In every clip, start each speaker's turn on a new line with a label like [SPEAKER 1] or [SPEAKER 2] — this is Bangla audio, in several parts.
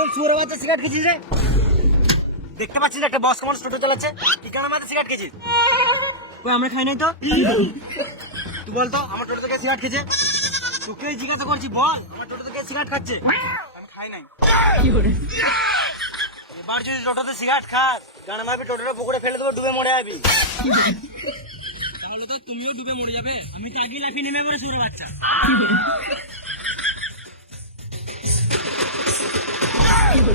[SPEAKER 1] কোন চুয়ার বাচ্চা সিগারেট খেয়েছিস রে? দেখতে পাচ্ছিস না একটা বস মানুষ টোটো চালাচ্ছে। কি কারণে মাঝে সিগারেট খেয়েছিস? কই আমরা খাই নাই তো? তুই বল আমার টোটো থেকে সিগারেট খেয়েছে। তোকেই জিজ্ঞাসা করছি বল আমার টোটো থেকে সিগারেট খাচ্ছে? আমি খাই নাই। এবার যদি টোটোতে সিগারেট খাস গান মারবি টোটোটা পুকুরে ফেলে দেবো ডুবে মরে যাবি। তাহলে তো তুমিও ডুবে মরে যাবে। আমি তো আগেই লাফিয়ে নেমে পড়ে সুরে বাচ্চা।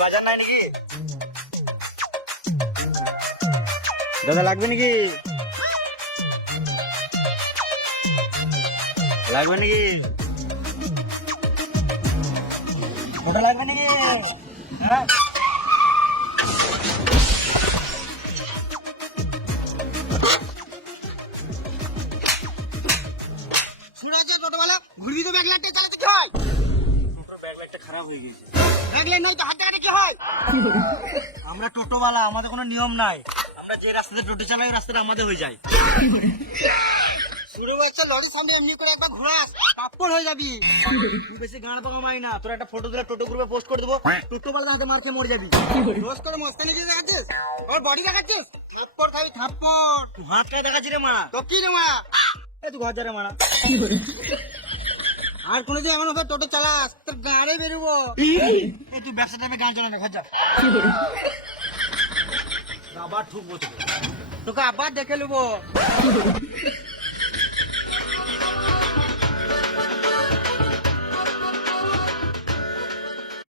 [SPEAKER 1] বাজার নাই নাকি? দাদা লাগবে নাকি? লাগবে নাকি? ওটা লাগবে নাকি? হ্যাঁ শুনেছো ঘুরবি তো ব্যাগ লাইটটা চালাতে কি হয়? লাইটটা খারাপ হয়ে গেছে। নাই তো হাতে কি হয়? আমরা টোটোওয়ালা আমাদের কোনো নিয়ম নাই। আমরা যে রাস্তাতে টোটো চালাই রাস্তাটা আমাদের হয়ে যায়। শুরু হচ্ছে লরির সামনে এমনি করে একবার ঘোরাস পাপ্পড় হয়ে যাবি। তুই বেশি গান পাকা মারি না তোর একটা ফটো দিলে টোটো গ্রুপে পোস্ট করে দেবো টোটো বালা হাতে মারতে মরে যাবি। পোস্ট করে দেখাচ্ছিস? ওর বডি দেখাচ্ছিস? থাপ্পড় খাবি থাপ্পড়। হাতটা দেখাচ্ছি রে মা। তো কি রে মা? এ তুই ঘর যা রে মারা। আর কোনোদিন এমন ভাবে টোটো চালাস তোর গাড়ি বেরোবো। এই! তুই ব্যবসা টাইমে গান চালা না ঘর যা আবার ঠুকবো তোকে আবার দেখে নেব।